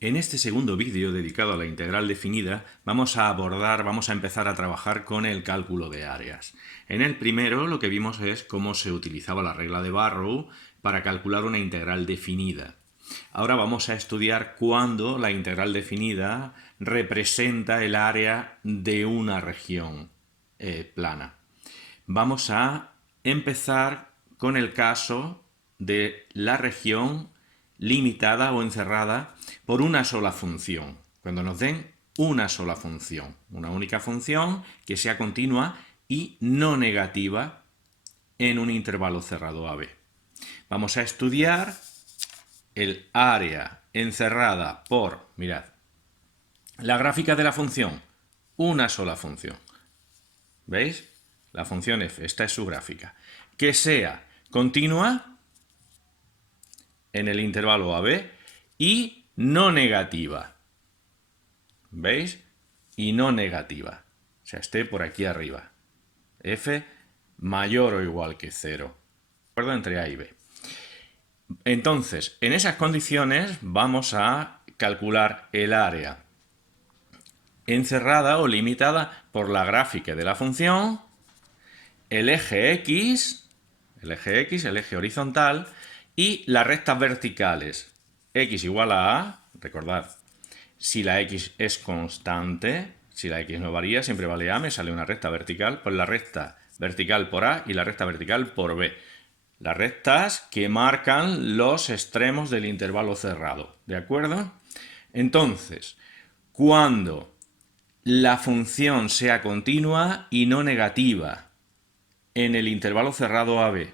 En este segundo vídeo dedicado a la integral definida vamos a empezar a trabajar con el cálculo de áreas. En el primero lo que vimos es cómo se utilizaba la regla de Barrow para calcular una integral definida. Ahora vamos a estudiar cuándo la integral definida representa el área de una región plana. Vamos a empezar con el caso de la región limitada o encerrada por una sola función. Cuando nos den una sola función, una única función que sea continua y no negativa en un intervalo cerrado AB. Vamos a estudiar el área encerrada por, mirad, la gráfica de la función, una sola función. ¿Veis? La función f, esta es su gráfica. Que sea continua en el intervalo AB y no negativa. ¿Veis? Y no negativa. O sea, esté por aquí arriba. F mayor o igual que 0. ¿De acuerdo? Entre A y B. Entonces, en esas condiciones vamos a calcular el área encerrada o limitada por la gráfica de la función, el eje X, el eje horizontal, y las rectas verticales. X igual a A, recordad, si la X es constante, si la X no varía, siempre vale A, me sale una recta vertical, pues la recta vertical por A y la recta vertical por B. Las rectas que marcan los extremos del intervalo cerrado, ¿de acuerdo? Entonces, cuando la función sea continua y no negativa en el intervalo cerrado AB,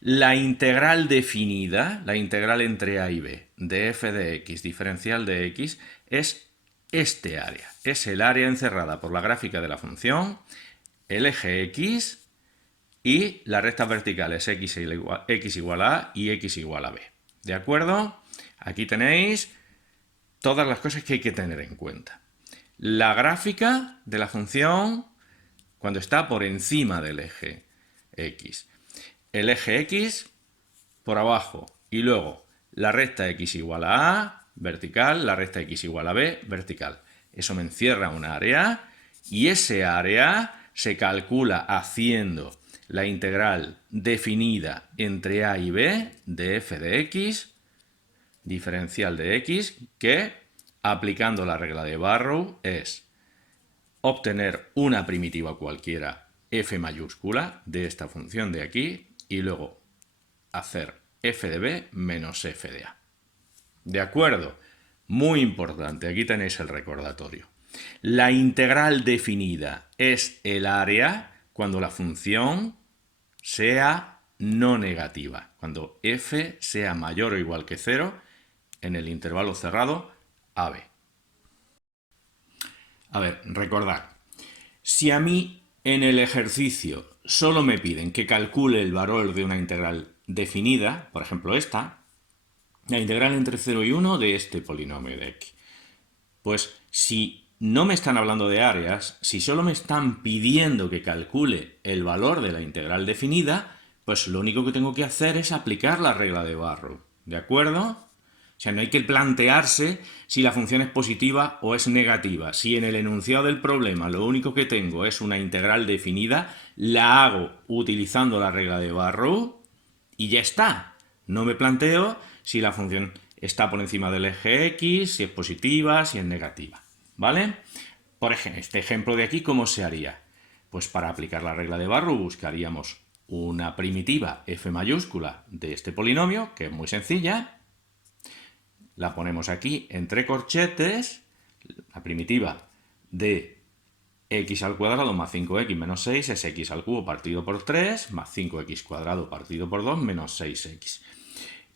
la integral definida, la integral entre A y B, de f de x diferencial de x, es este área. Es el área encerrada por la gráfica de la función, el eje x y las rectas verticales x igual a A y x igual a B. ¿De acuerdo? Aquí tenéis todas las cosas que hay que tener en cuenta. La gráfica de la función cuando está por encima del eje x. El eje x por abajo y luego la recta x igual a A, vertical, la recta x igual a B, vertical. Eso me encierra un área y ese área se calcula haciendo la integral definida entre A y B de f de x, diferencial de x, que aplicando la regla de Barrow es obtener una primitiva cualquiera f mayúscula de esta función de aquí y luego hacer f de b menos f de a. ¿De acuerdo? Muy importante, aquí tenéis el recordatorio. La integral definida es el área cuando la función sea no negativa, cuando f sea mayor o igual que 0 en el intervalo cerrado AB. A ver, recordad, si a mí en el ejercicio solo me piden que calcule el valor de una integral definida, por ejemplo esta, la integral entre 0 y 1 de este polinomio de x, pues si no me están hablando de áreas, si solo me están pidiendo que calcule el valor de la integral definida, pues lo único que tengo que hacer es aplicar la regla de Barrow, ¿de acuerdo? O sea, no hay que plantearse si la función es positiva o es negativa. Si en el enunciado del problema lo único que tengo es una integral definida, la hago utilizando la regla de Barrow y ya está. No me planteo si la función está por encima del eje X, si es positiva, si es negativa. ¿Vale? Por ejemplo, este ejemplo de aquí, ¿cómo se haría? Pues para aplicar la regla de Barrow buscaríamos una primitiva f mayúscula de este polinomio, que es muy sencilla. La ponemos aquí entre corchetes, la primitiva de x al cuadrado más 5x menos 6 es x al cubo partido por 3 más 5x cuadrado partido por 2 menos 6x.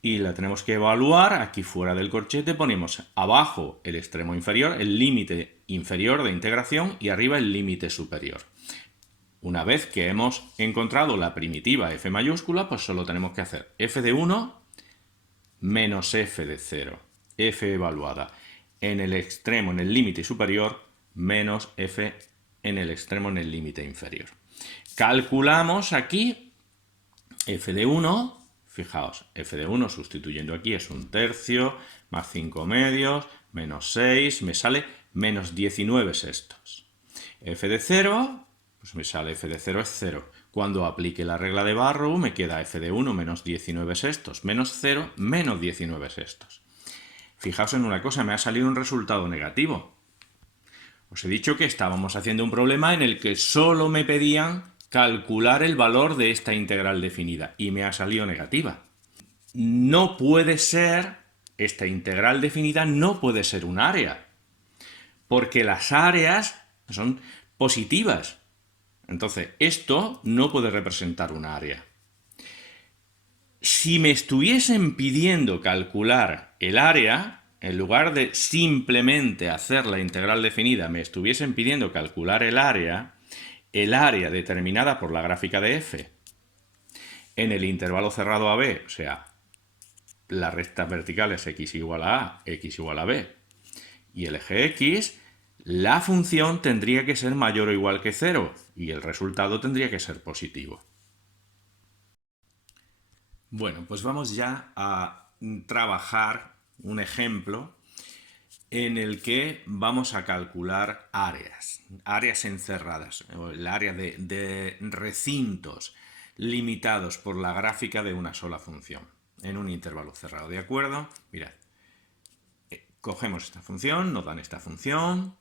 Y la tenemos que evaluar, aquí fuera del corchete ponemos abajo el extremo inferior, el límite inferior de integración y arriba el límite superior. Una vez que hemos encontrado la primitiva f mayúscula, pues solo tenemos que hacer f de 1 menos f de 0. F evaluada en el extremo, en el límite superior, menos f en el extremo, en el límite inferior. Calculamos aquí f de 1 Fijaos, f de 1 sustituyendo aquí es 1/3, más 5 medios, menos 6, me sale menos 19 sextos. F de 0, pues me sale f de 0 es 0. Cuando aplique la regla de Barrow me queda f de 1 menos 19 sextos, menos 0, menos 19 sextos. Fijaos en una cosa, me ha salido un resultado negativo. Os he dicho que estábamos haciendo un problema en el que solo me pedían calcular el valor de esta integral definida y me ha salido negativa. No puede ser, esta integral definida no puede ser un área, porque las áreas son positivas. Entonces, esto no puede representar un área. Si me estuviesen pidiendo calcular el área, en lugar de simplemente hacer la integral definida, me estuviesen pidiendo calcular el área determinada por la gráfica de f en el intervalo cerrado AB, o sea, las rectas verticales x igual a a, x igual a b, y el eje x, la función tendría que ser mayor o igual que 0 y el resultado tendría que ser positivo. Bueno, pues vamos ya a trabajar un ejemplo en el que vamos a calcular áreas encerradas, el área de recintos limitados por la gráfica de una sola función en un intervalo cerrado. ¿De acuerdo? Mirad, cogemos esta función, nos dan esta función,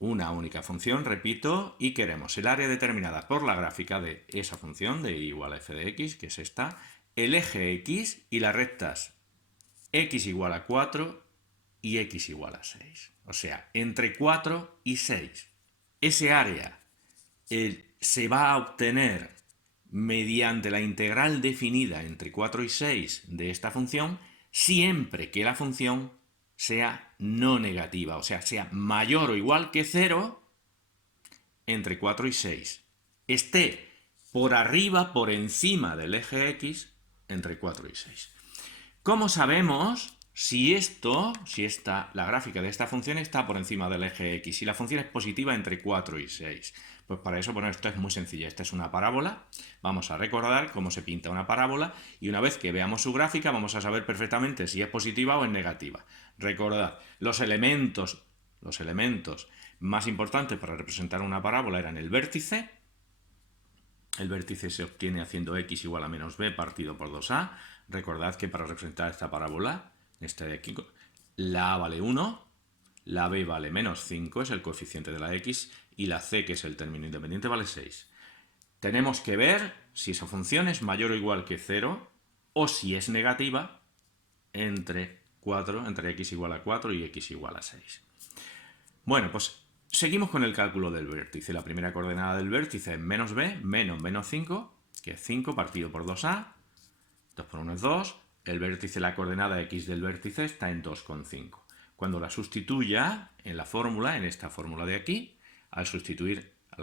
una única función, repito, y queremos el área determinada por la gráfica de esa función de y igual a f de x, que es esta, el eje x y las rectas x igual a 4 y x igual a 6. O sea, entre 4 y 6. Ese área se va a obtener mediante la integral definida entre 4 y 6 de esta función, siempre que la función sea no negativa, o sea, sea mayor o igual que 0 entre 4 y 6. Esté por arriba, por encima del eje x entre 4 y 6. ¿Cómo sabemos si la gráfica de esta función está por encima del eje x, si la función es positiva entre 4 y 6? Pues para eso, bueno, esto es muy sencillo. Esta es una parábola. Vamos a recordar cómo se pinta una parábola y una vez que veamos su gráfica vamos a saber perfectamente si es positiva o es negativa. Recordad, los elementos más importantes para representar una parábola eran el vértice. El vértice se obtiene haciendo x igual a menos b partido por 2a. Recordad que para representar esta parábola, esta de aquí, la a vale 1, la b vale menos 5, es el coeficiente de la x, y la c, que es el término independiente, vale 6. Tenemos que ver si esa función es mayor o igual que 0 o si es negativa entre x igual a 4 y x igual a 6. Bueno, pues seguimos con el cálculo del vértice. La primera coordenada del vértice es menos b, menos 5, que es 5 partido por 2a. 2 por 1 es 2. El vértice, la coordenada x del vértice está en 2,5. Cuando la sustituya en la fórmula, en esta fórmula de aquí, al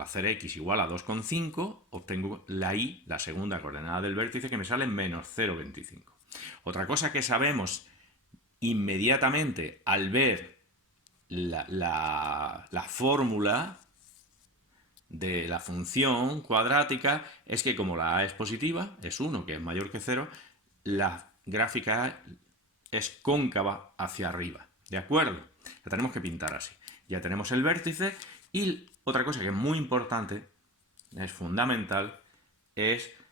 hacer x igual a 2,5, obtengo la y, la segunda coordenada del vértice, que me sale menos 0,25. Otra cosa que sabemos inmediatamente al ver la fórmula de la función cuadrática es que como la a es positiva, es 1, que es mayor que 0, la gráfica es cóncava hacia arriba. ¿De acuerdo? La tenemos que pintar así. Ya tenemos el vértice y otra cosa que es muy importante, es fundamental,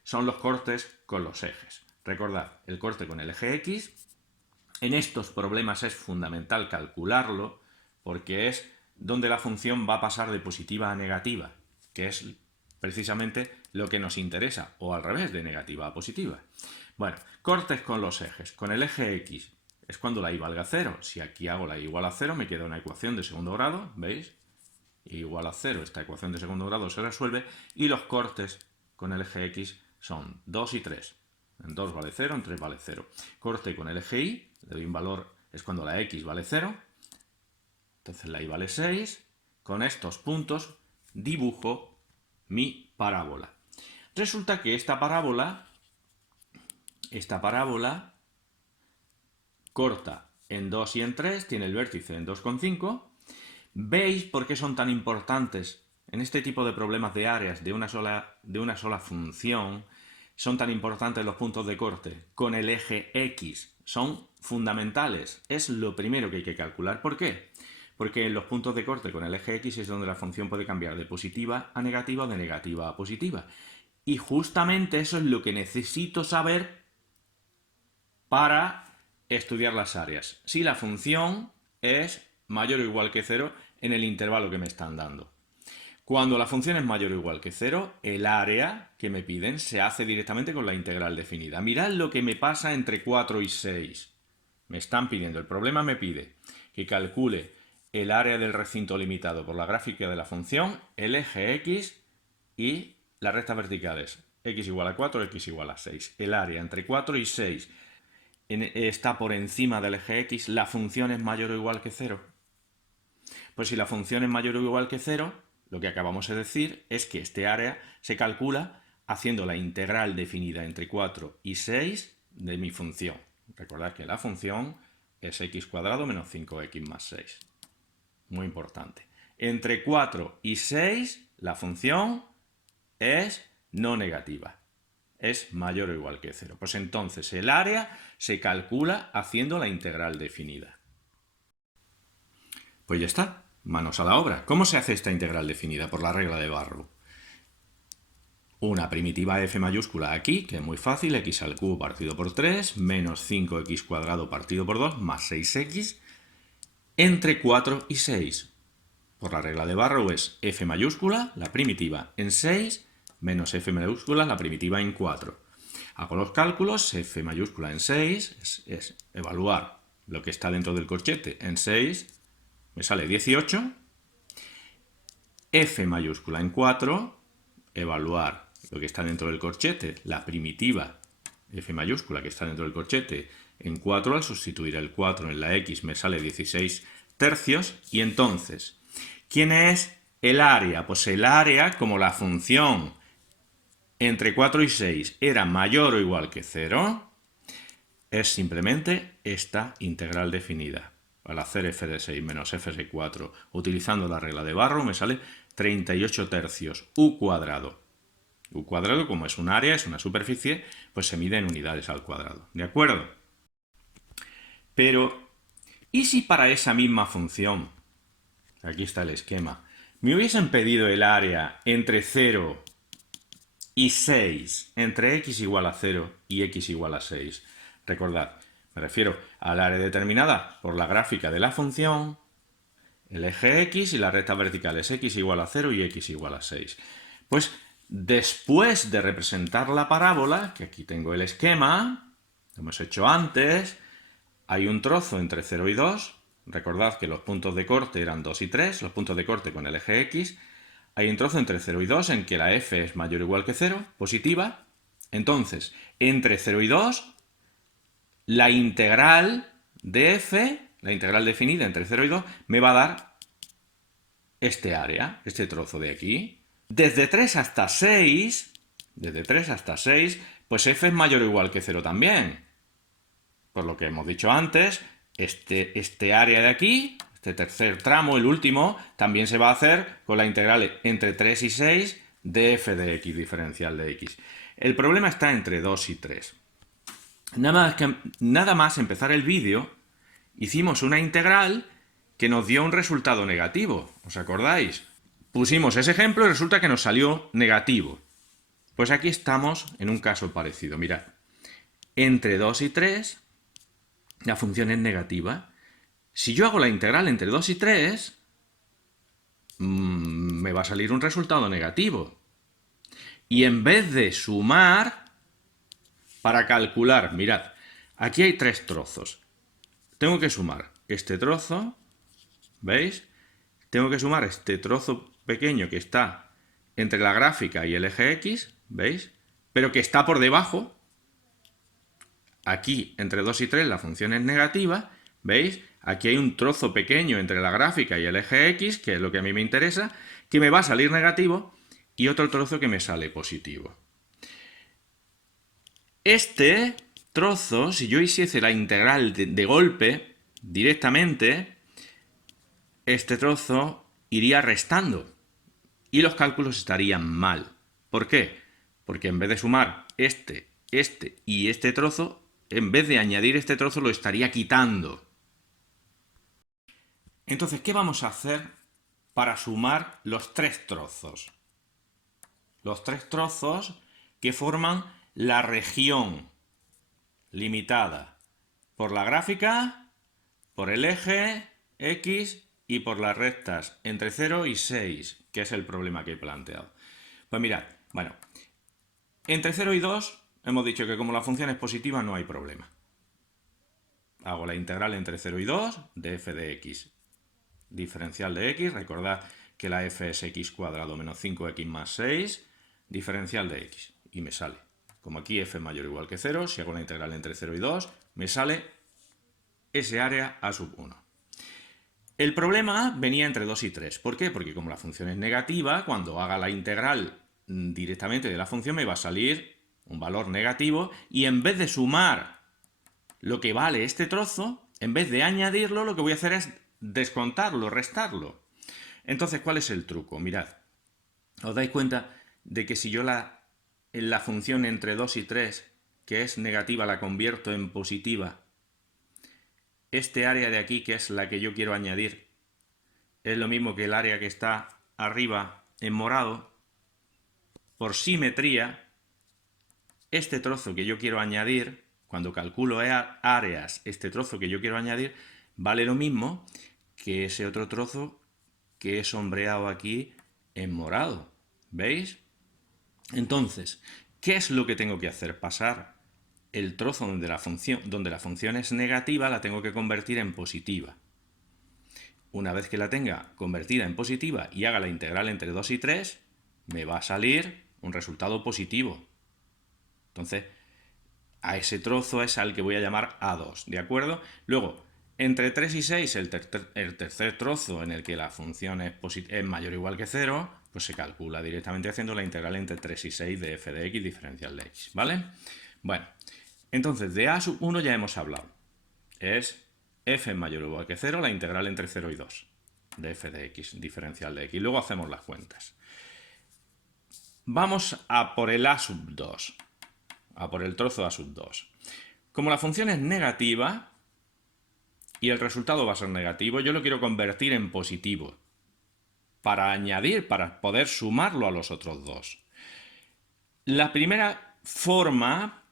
son los cortes con los ejes. Recordad, el corte con el eje x, en estos problemas es fundamental calcularlo porque es donde la función va a pasar de positiva a negativa, que es precisamente lo que nos interesa, o al revés, de negativa a positiva. Bueno, cortes con los ejes. Con el eje x es cuando la y valga 0. Si aquí hago la y igual a 0, me queda una ecuación de segundo grado, ¿veis? Y igual a 0, esta ecuación de segundo grado se resuelve, y los cortes con el eje x son 2 y 3. En 2 vale 0, en 3 vale 0. Corte con el eje y, le doy un valor, es cuando la x vale 0, entonces la y vale 6. Con estos puntos dibujo mi parábola. Resulta que esta parábola corta en 2 y en 3, tiene el vértice en 2,5. ¿Veis por qué son tan importantes en este tipo de problemas de áreas de una sola función? son tan importantes los puntos de corte con el eje X? Son fundamentales. Es lo primero que hay que calcular. ¿Por qué? Porque en los puntos de corte con el eje X es donde la función puede cambiar de positiva a negativa o de negativa a positiva. Y justamente eso es lo que necesito saber para estudiar las áreas. Si la función es mayor o igual que 0 en el intervalo que me están dando. Cuando la función es mayor o igual que 0, el área que me piden se hace directamente con la integral definida. Mirad lo que me pasa entre 4 y 6. Me están pidiendo, el problema me pide que calcule el área del recinto limitado por la gráfica de la función, el eje X y las rectas verticales. X igual a 4, X igual a 6. El área entre 4 y 6 está por encima del eje X, ¿la función es mayor o igual que 0? Pues si la función es mayor o igual que 0, lo que acabamos de decir es que este área se calcula haciendo la integral definida entre 4 y 6 de mi función. Recordad que la función es x cuadrado menos 5x más 6. Muy importante. Entre 4 y 6 la función es no negativa. Es mayor o igual que 0. Pues entonces el área se calcula haciendo la integral definida. Pues ya está, manos a la obra. ¿Cómo se hace esta integral definida? Por la regla de Barrow. Una primitiva f mayúscula aquí, que es muy fácil, x al cubo partido por 3, menos 5x cuadrado partido por 2, más 6x, entre 4 y 6. Por la regla de Barrow es f mayúscula, la primitiva, en 6, menos f mayúscula, la primitiva, en 4. Hago los cálculos, f mayúscula en 6 es evaluar lo que está dentro del corchete en 6, me sale 18. F mayúscula en 4, evaluar lo que está dentro del corchete, la primitiva f mayúscula que está dentro del corchete en 4, al sustituir el 4 en la x me sale 16 tercios. Y entonces, ¿quién es el área? Pues el área, como la función entre 4 y 6 era mayor o igual que 0, es simplemente esta integral definida. Al hacer f de 6 menos f de 4, utilizando la regla de Barrow, me sale 38 tercios u cuadrado. U cuadrado, como es un área, es una superficie, pues se mide en unidades al cuadrado. ¿De acuerdo? Pero, ¿y si para esa misma función, aquí está el esquema, me hubiesen pedido el área entre 0 y 6, entre x igual a 0 y x igual a 6? Recordad, me refiero al área determinada por la gráfica de la función, el eje x y las rectas verticales x igual a 0 y x igual a 6. Pues después de representar la parábola, que aquí tengo el esquema, lo hemos hecho antes, hay un trozo entre 0 y 2. Recordad que los puntos de corte eran 2 y 3, los puntos de corte con el eje x. Hay un trozo entre 0 y 2 en que la f es mayor o igual que 0, positiva. Entonces, entre 0 y 2, la integral de f, la integral definida entre 0 y 2, me va a dar este área, este trozo de aquí. Desde 3 hasta 6, pues f es mayor o igual que 0 también. Por lo que hemos dicho antes, este área de aquí, este tercer tramo, el último, también se va a hacer con la integral entre 3 y 6 de f de x, diferencial de x. El problema está entre 2 y 3. Nada más empezar el vídeo, hicimos una integral que nos dio un resultado negativo. ¿Os acordáis? Pusimos ese ejemplo y resulta que nos salió negativo. Pues aquí estamos en un caso parecido. Mirad, entre 2 y 3, la función es negativa. Si yo hago la integral entre 2 y 3, me va a salir un resultado negativo. Y en vez de sumar, para calcular, mirad, aquí hay 3 trozos. Tengo que sumar este trozo, ¿veis? Tengo que sumar este trozo pequeño que está entre la gráfica y el eje X, ¿veis? Pero que está por debajo. Aquí, entre 2 y 3, la función es negativa, ¿veis? Aquí hay un trozo pequeño entre la gráfica y el eje X, que es lo que a mí me interesa, que me va a salir negativo, y otro trozo que me sale positivo. Este trozo, si yo hiciese la integral de golpe, directamente, este trozo iría restando y los cálculos estarían mal. ¿Por qué? Porque en vez de sumar este y este trozo, en vez de añadir este trozo, lo estaría quitando. Entonces, ¿qué vamos a hacer para sumar los tres trozos? Los tres trozos que forman la región limitada por la gráfica, por el eje X y por las rectas entre 0 y 6, que es el problema que he planteado. Pues mirad, bueno, entre 0 y 2 hemos dicho que como la función es positiva no hay problema. Hago la integral entre 0 y 2 de f de x. Diferencial de x, recordad que la f es x cuadrado menos 5x más 6, diferencial de x. Y me sale, como aquí f es mayor o igual que 0, si hago la integral entre 0 y 2, me sale ese área a sub 1. El problema venía entre 2 y 3. ¿Por qué? Porque como la función es negativa, cuando haga la integral directamente de la función me va a salir un valor negativo y en vez de sumar lo que vale este trozo, en vez de añadirlo, lo que voy a hacer es descontarlo, restarlo. Entonces, ¿cuál es el truco? Mirad, os dais cuenta de que si yo en la función entre 2 y 3, que es negativa, la convierto en positiva, este área de aquí, que es la que yo quiero añadir, es lo mismo que el área que está arriba en morado. Por simetría, este trozo que yo quiero añadir, cuando calculo áreas, este trozo que yo quiero añadir, vale lo mismo que ese otro trozo que he sombreado aquí en morado. ¿Veis? Entonces, ¿qué es lo que tengo que hacer? Pasar el trozo donde la función es negativa, la tengo que convertir en positiva. Una vez que la tenga convertida en positiva y haga la integral entre 2 y 3, me va a salir un resultado positivo. Entonces, a ese trozo es al que voy a llamar A2, ¿de acuerdo? Luego, entre 3 y 6, el tercer trozo en el que la función es mayor o igual que 0, pues se calcula directamente haciendo la integral entre 3 y 6 de f de x diferencial de x, ¿vale? Bueno, entonces de A sub 1 ya hemos hablado. Es f mayor o igual que 0, la integral entre 0 y 2 de f de x diferencial de x. Luego hacemos las cuentas. Vamos a por el A sub 2. A por el trozo A sub 2. Como la función es negativa y el resultado va a ser negativo, yo lo quiero convertir en positivo para añadir, para poder sumarlo a los otros dos. La primera forma,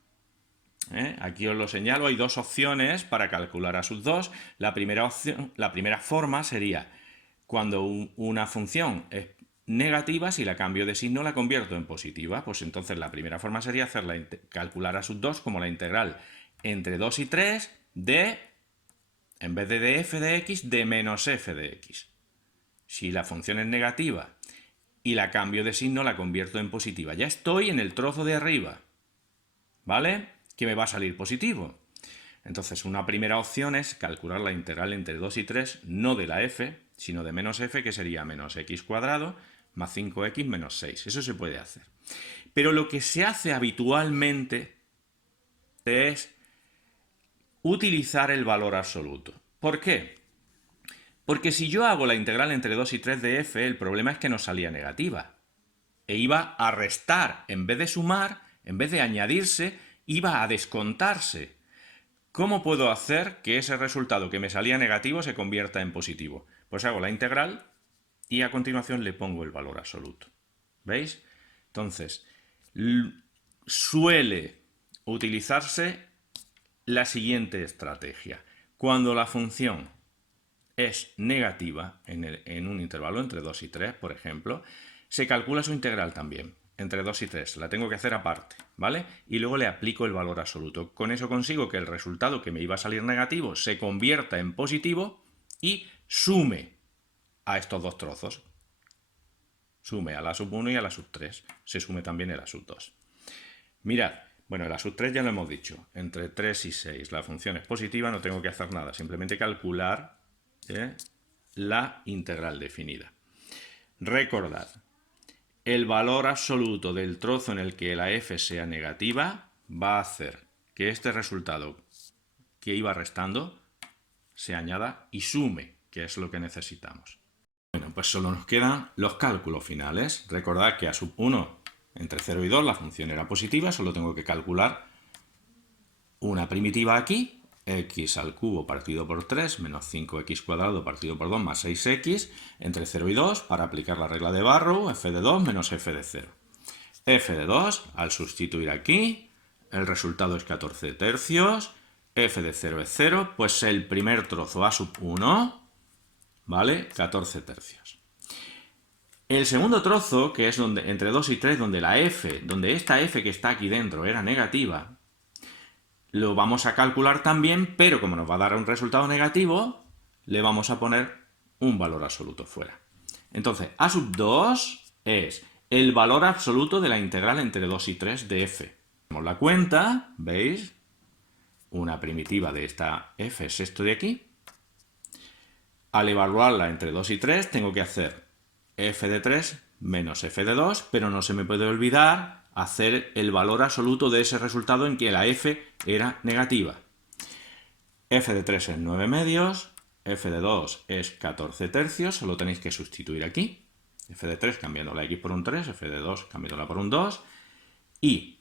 aquí os lo señalo, hay dos opciones para calcular A sub 2. La primera forma sería cuando una función es negativa, si la cambio de signo la convierto en positiva, pues entonces la primera forma sería calcular A sub 2 como la integral entre 2 y 3 de, en vez de f de x, de menos f de x. Si la función es negativa y la cambio de signo la convierto en positiva, ya estoy en el trozo de arriba, ¿vale? Que me va a salir positivo. Entonces una primera opción es calcular la integral entre 2 y 3, no de la f, sino de menos f, que sería menos x cuadrado más 5x menos 6. Eso se puede hacer. Pero lo que se hace habitualmente es utilizar el valor absoluto. ¿Por qué? Porque si yo hago la integral entre 2 y 3 de f, el problema es que nos salía negativa. E iba a restar, en vez de sumar, en vez de añadirse, iba a descontarse. ¿Cómo puedo hacer que ese resultado que me salía negativo se convierta en positivo? Pues hago la integral y a continuación le pongo el valor absoluto. ¿Veis? Entonces, suele utilizarse la siguiente estrategia. Cuando la función es negativa en un intervalo entre 2 y 3, por ejemplo, se calcula su integral también, entre 2 y 3. La tengo que hacer aparte, ¿vale? Y luego le aplico el valor absoluto. Con eso consigo que el resultado que me iba a salir negativo se convierta en positivo y sume a estos dos trozos. Sume a la sub 1 y a la sub 3. Se sume también el a sub 2. Mirad, bueno, el a sub 3 ya lo hemos dicho. Entre 3 y 6 la función es positiva, no tengo que hacer nada. Simplemente calcular la integral definida. Recordad, el valor absoluto del trozo en el que la f sea negativa va a hacer que este resultado que iba restando se añada y sume, que es lo que necesitamos. Bueno, pues solo nos quedan los cálculos finales. Recordad que a sub 1 Entre 0 y 2 la función era positiva, solo tengo que calcular una primitiva aquí, x al cubo partido por 3 menos 5x cuadrado partido por 2 más 6x entre 0 y 2 para aplicar la regla de Barrow, f de 2 menos f de 0. F de 2, al sustituir aquí, el resultado es 14 tercios, f de 0 es 0, pues el primer trozo a sub 1, ¿vale? 14 tercios. El segundo trozo, que es donde, entre 2 y 3, donde esta f que está aquí dentro era negativa, lo vamos a calcular también, pero como nos va a dar un resultado negativo, le vamos a poner un valor absoluto fuera. Entonces, a sub 2 es el valor absoluto de la integral entre 2 y 3 de f. Hacemos la cuenta, ¿veis? Una primitiva de esta f es esto de aquí. Al evaluarla entre 2 y 3, tengo que hacer f de 3 menos f de 2, pero no se me puede olvidar hacer el valor absoluto de ese resultado en que la f era negativa. F de 3 es 9 medios, f de 2 es 14 tercios, solo tenéis que sustituir aquí. F de 3 cambiando la x por un 3, f de 2 cambiándola por un 2. Y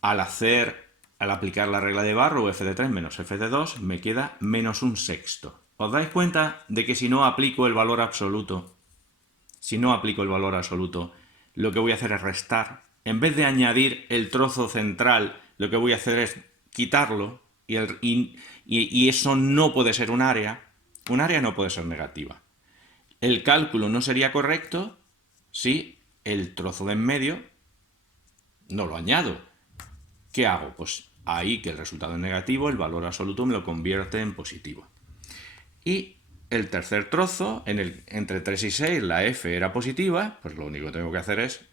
al aplicar la regla de Barrow, f de 3 menos f de 2, me queda menos un sexto. ¿Os dais cuenta de que si no aplico el valor absoluto, lo que voy a hacer es restar? En vez de añadir el trozo central, lo que voy a hacer es quitarlo y eso no puede ser un área. Un área no puede ser negativa. El cálculo no sería correcto si el trozo de en medio no lo añado. ¿Qué hago? Pues ahí que el resultado es negativo, el valor absoluto me lo convierte en positivo. Y el tercer trozo, entre 3 y 6, la f era positiva, pues lo único que tengo que hacer es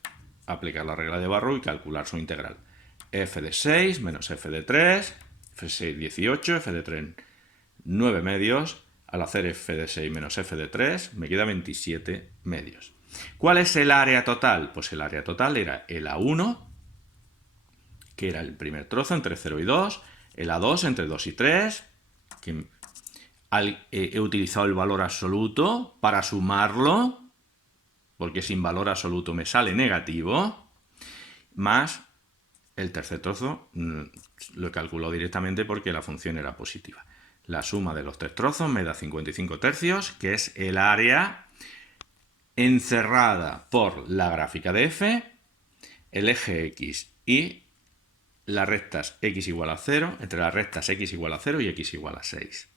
aplicar la regla de Barrow y calcular su integral. F de 6 menos f de 3, f de 6, 18, f de 3, 9 medios. Al hacer f de 6 menos f de 3, me queda 27 medios. ¿Cuál es el área total? Pues el área total era el A1, que era el primer trozo entre 0 y 2, el A2 entre 2 y 3, que he utilizado el valor absoluto para sumarlo, porque sin valor absoluto me sale negativo, más el tercer trozo lo he calculado directamente porque la función era positiva. La suma de los tres trozos me da 55 tercios, que es el área encerrada por la gráfica de f, el eje x y las rectas x igual a 0, entre las rectas x igual a 0 y x igual a 6.